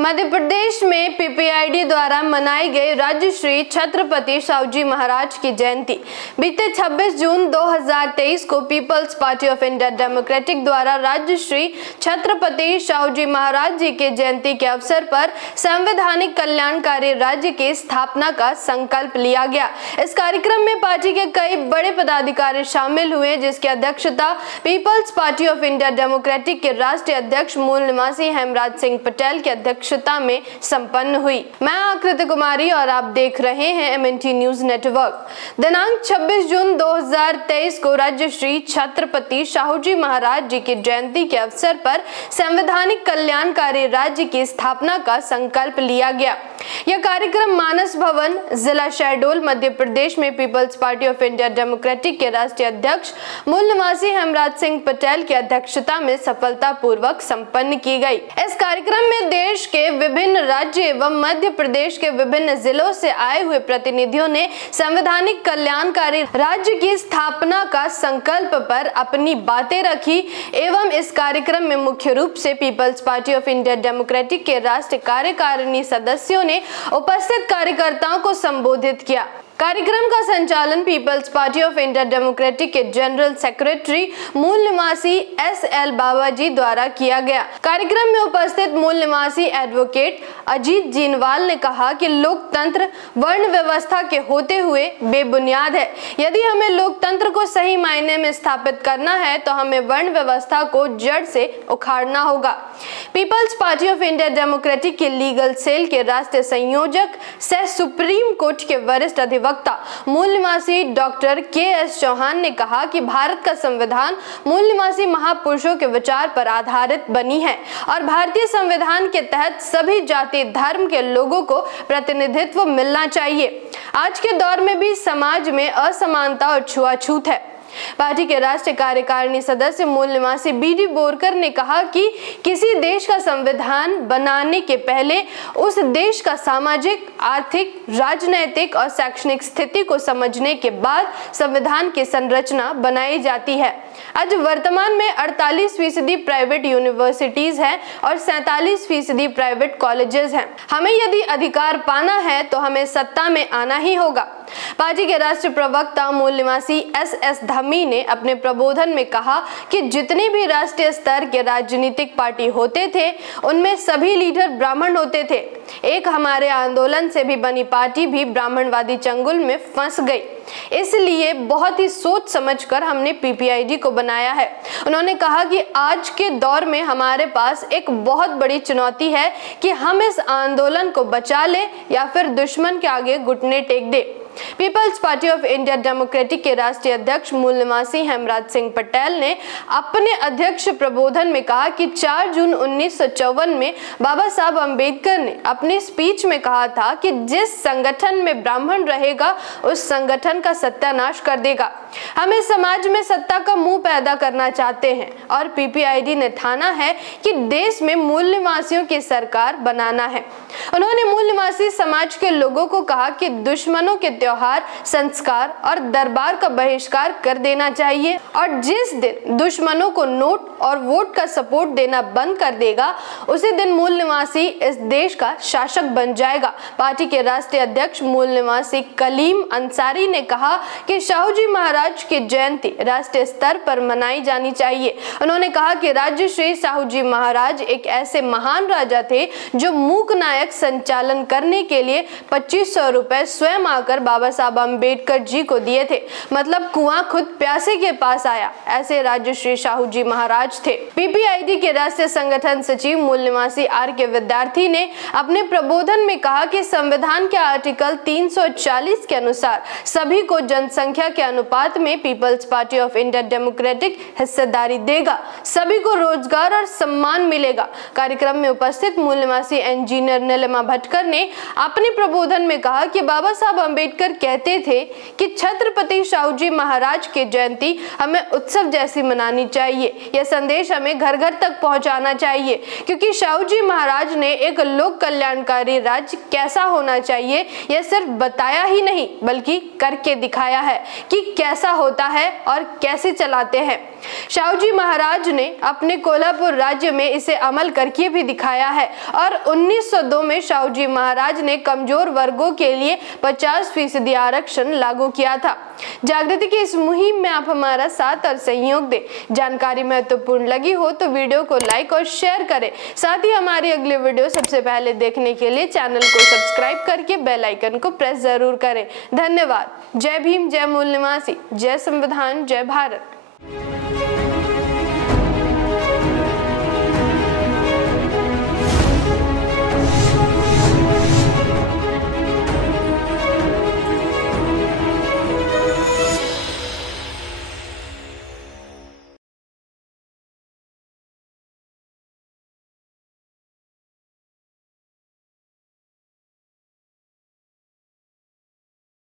मध्य प्रदेश में पीपीआईडी द्वारा मनाई गई राज्य श्री छत्रपति शाहूजी महाराज की जयंती बीते 26 जून 2023 को Peoples Party of India Democratic द्वारा राज्य श्री छत्रपति शाहूजी महाराज जी के जयंती के अवसर पर संवैधानिक कल्याणकारी राज्य की स्थापना का संकल्प लिया गया। इस कार्यक्रम में पार्टी के कई बड़े पदाधिकारी शामिल हुए, जिसकी अध्यक्षता Peoples Party of India Democratic के राष्ट्रीय अध्यक्ष मूल निवासी हेमराज सिंह पटेल की अध्यक्षता में संपन्न हुई। मैं आकृति कुमारी और आप देख रहे हैं एमएनटी न्यूज नेटवर्क। दिनांक 26 जून 2023 को राज्य श्री छत्रपति शाहूजी महाराज जी की जयंती के अवसर पर संवैधानिक कल्याणकारी राज्य की स्थापना का संकल्प लिया गया। यह कार्यक्रम मानस भवन, जिला शहडोल, मध्य प्रदेश में Peoples Party of India Democratic के राष्ट्रीय अध्यक्ष मूल निवासी हेमराज सिंह पटेल की अध्यक्षता में सफलतापूर्वक संपन्न की गई। इस कार्यक्रम में देश के विभिन्न राज्य एवं मध्य प्रदेश के विभिन्न जिलों से आए हुए प्रतिनिधियों ने संवैधानिक कल्याणकारी राज्य की स्थापना का संकल्प पर अपनी बातें रखी एवं इस कार्यक्रम में मुख्य रूप से Peoples Party of India Democratic के राष्ट्रीय कार्यकारिणी सदस्यों ने उपस्थित कार्यकर्ताओं को संबोधित किया। कार्यक्रम का संचालन Peoples Party of India Democratic के जनरल सेक्रेटरी मूल निवासी एसएल बाबाजी द्वारा किया गया। कार्यक्रम में उपस्थित मूल निवासी एडवोकेट अजीत जीनवाल ने कहा कि लोकतंत्र वर्ण व्यवस्था के होते हुए बेबुनियाद है। यदि हमें लोकतंत्र को सही मायने में स्थापित करना है तो हमें वर्ण व्यवस्था को जड़ से उखाड़ना होगा। Peoples Party of India Democratic के लीगल सेल के राष्ट्रीय संयोजक सह सुप्रीम कोर्ट के वरिष्ठ वक्ता मूल निवासी डॉक्टर के.एस. चौहान ने कहा कि भारत का संविधान मूल निवासी महापुरुषों के विचार पर आधारित बनी है और भारतीय संविधान के तहत सभी जाति धर्म के लोगों को प्रतिनिधित्व मिलना चाहिए। आज के दौर में भी समाज में असमानता और छुआछूत है। पार्टी के राष्ट्रीय कार्यकारिणी सदस्य मूल निवासी बी.डी. बोरकर ने कहा कि किसी देश का संविधान बनाने के पहले उस देश का सामाजिक, आर्थिक, राजनैतिक और शैक्षणिक स्थिति को समझने के बाद संविधान की संरचना बनाई जाती है। आज वर्तमान में 48% प्राइवेट यूनिवर्सिटीज हैं और 47% प्राइवेट कॉलेजेस हैं। हमें यदि अधिकार पाना है तो हमें सत्ता में आना ही होगा। पार्टी के राष्ट्रीय प्रवक्ता मूल निवासी एस.एस. धमी ने अपने प्रबोधन में कहा कि जितने भी राष्ट्रीय स्तर के राजनीतिक पार्टी होते थे उनमें सभी लीडर ब्राह्मण होते थे। एक हमारे आंदोलन से भी बनी पार्टी भी ब्राह्मणवादी चंगुल में फंस गई, इसलिए बहुत ही सोच समझकर हमने पीपीआईडी को बनाया है। उन्होंने कहा कि आज के दौर में हमारे पास एक बहुत बड़ी चुनौती है कि हम इस आंदोलन को बचा ले या फिर दुश्मन के आगे घुटने टेक दे। Peoples Party of India Democratic के राष्ट्रीय अध्यक्ष मूल निवासी हेमराज सिंह पटेल ने अपने अध्यक्ष प्रबोधन में कहा कि 4 जून 1954 में बाबा साहब अम्बेडकर ने अपनी स्पीच में कहा था कि जिस संगठन में ब्राह्मण रहेगा उस संगठन का सत्यानाश कर देगा। हम इस समाज में सत्ता का मुंह पैदा करना चाहते हैं और पीपीआईडी ने ठाना है कि देश में मूल निवासियों की सरकार बनाना है। उन्होंने मूल निवासी समाज के लोगों को कहा कि दुश्मनों के त्योहार, संस्कार और दरबार का बहिष्कार कर देना चाहिए और जिस दिन दुश्मनों को नोट और वोट का सपोर्ट देना बंद कर देगा उसी दिन मूल निवासी इस देश का शासक बन जाएगा। पार्टी के राष्ट्रीय अध्यक्ष मूल निवासी कलीम अंसारी ने कहा कि शाहूजी महाराज की जयंती राष्ट्रीय स्तर पर मनाई जानी चाहिए। उन्होंने कहा कि राज्य श्री शाहूजी महाराज एक ऐसे महान राजा थे जो मूक नायक संचालन करने के लिए 2500 रुपए स्वयं आकर बाबा साहब अम्बेडकर जी को दिए थे। मतलब कुआं खुद प्यासे के पास आया, ऐसे राज्य श्री शाहूजी महाराज थे। पीपीआईडी के राष्ट्रीय संगठन सचिव मूल निवासी आर के विद्यार्थी ने अपने प्रबोधन में कहा कि संविधान के आर्टिकल 340 के अनुसार सभी को जनसंख्या के अनुपात में Peoples Party of India Democratic हिस्सेदारी देगा, सभी को रोजगार और सम्मान मिलेगा। कार्यक्रम में उपस्थित मूल निवासी इंजीनियर नीलिमा भटकर ने अपने प्रबोधन में कहा कि बाबा साहब अम्बेडकर कहते थे कि छत्रपति शाहूजी महाराज की जयंती हमें उत्सव जैसी मनानी चाहिए। यह संदेश हमें घर घर तक पहुंचाना चाहिए क्योंकि शाहूजी महाराज ने एक लोक कल्याणकारी राज्य कैसा होना चाहिए यह सिर्फ बताया ही नहीं बल्कि करके दिखाया है कि कैसा होता है और कैसे चलाते हैं। शाहूजी महाराज ने अपने कोल्हापुर राज्य में इसे अमल करके भी दिखाया है और 1902 में शाहूजी महाराज ने कमजोर वर्गों के लिए 50% आरक्षण लागू किया था। जागृति की इस मुहिम में आप हमारा साथ और सहयोग दें। जानकारी महत्वपूर्ण लगी हो तो वीडियो को लाइक और शेयर करें। साथ ही हमारी अगली वीडियो सबसे पहले देखने के लिए चैनल को सब्सक्राइब करके बेल आइकन को प्रेस जरूर करें। धन्यवाद। जय भीम, जय मूल निवासी, जय संविधान, जय भारत।